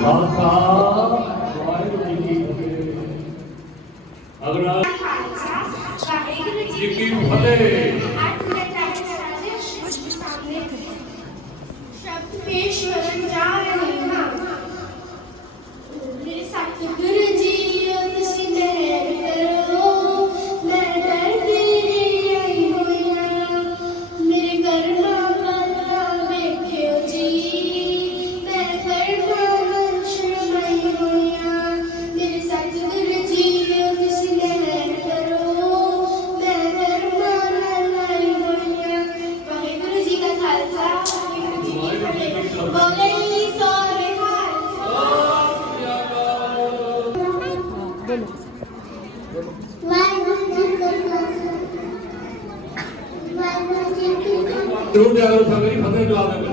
ਖਾਲਸਾ ਵਾਹਿਗੁਰੂ ਜੀ ਕੀ ਫਤਿਹ। ਅਗਲਾ ਜੀ ਕੀ ਫਤਿਹ। ਤੇ ਉਹ ਸੰਗਤ ਜੀ ਫਤਿਹ ਕਰਾ ਦਿੰਦੇ।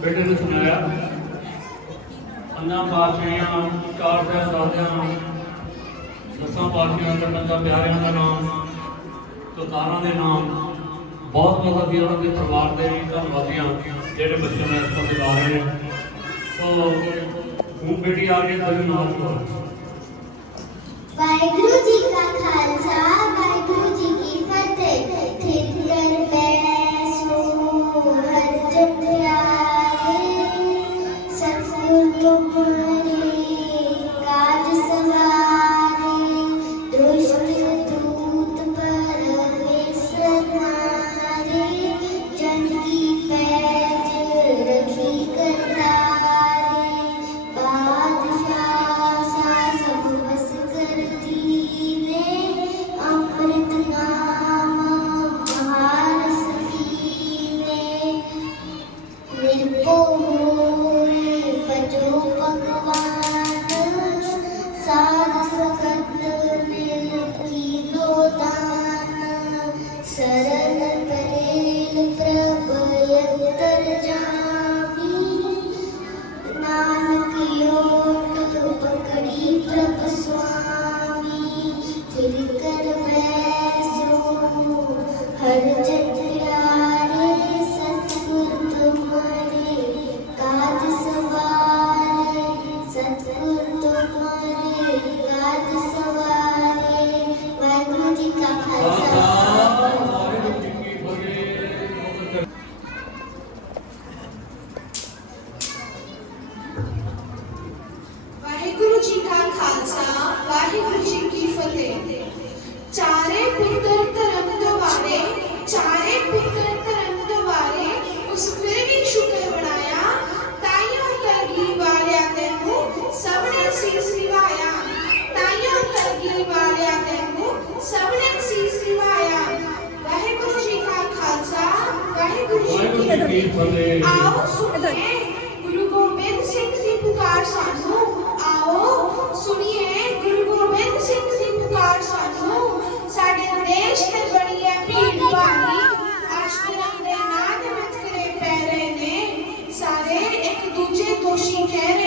ਬੇਟੇ ਨੂੰ ਸੁਣਾਇਆ। ਅੰਨਾ ਪਾਤਸ਼ਾਹਾਂ ਚਾਰ ਪਿਆ ਸਾਧਿਆਂ ਦਸਾਂ ਪਾਤਸ਼ਾਹਾਂ ਦਾ ਪੰਜਾ ਪਿਆਰਿਆਂ ਦਾ ਨਾਮ ਤੁਤਾਰਾਂ ਦੇ ਨਾਮ, ਬਹੁਤ ਬਹੁਤ ਵੀ ਉਹਨਾਂ ਦੇ ਪਰਿਵਾਰ ਦੇ ਧੰਨਵਾਦੀਆਂ ਜਿਹੜੇ ਬੱਚੇ ਨੂੰ ਇਸ ਤੋਂ ਦਿਲਾ ਰਹੇ ਨੇ। ਸੋ, ਹੁਣ ਬੇਟੀ ਆ ਕੇ ਤੁਹਾਨੂੰ ਨਾਲ। ਵਾਹਿਗੁਰੂ ਜੀ ਕਾ ਖਾਲਸਾ ਕੀ ਫਤਿਹ ਆਓ ਸੁਣੀਏ, ਗੁਰੂ ਗੋਬਿੰਦ ਸਿੰਘ ਦੀ ਪੁਕਾਰ ਸਾਨੂੰ। ਆਓ ਸੁਣੀਏ, ਗੁਰੂ ਗੋਬਿੰਦ ਸਿੰਘ ਦੀ ਪੁਕਾਰ ਸਾਨੂੰ। ਸਾਡੇ ਦੇਸ਼ ਤੇ ਬਣੀ ਹੈ ਭੀੜ ਭਾੜੀ। ਅਸ਼ਟਰੰਗ ਦੇ ਨਾਂ ਦੇ ਵਿਚ ਕਰੇ ਪੈ ਰਹੇ ਨੇ। ਸਾਰੇ ਇੱਕ ਦੂਜੇ ਦੋਸ਼ੀ ਕਹਿ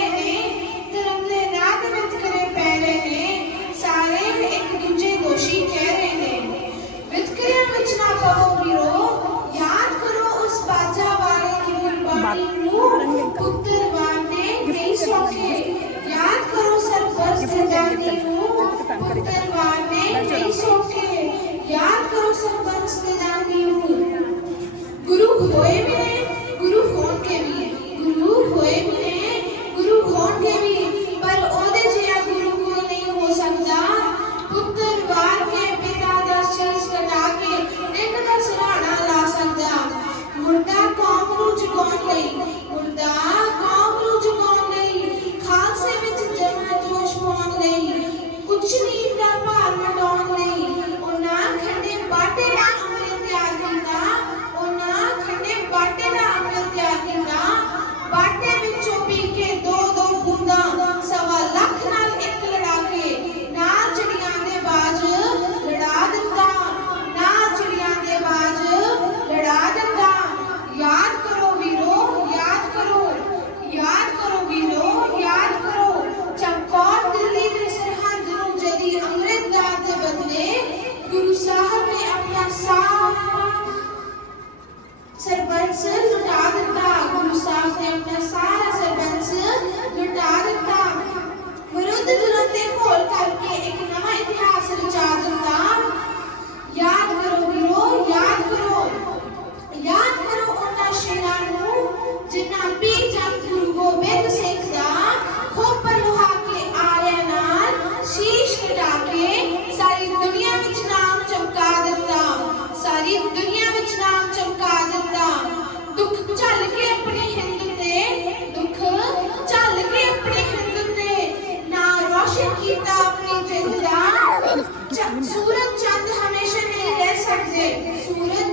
es un.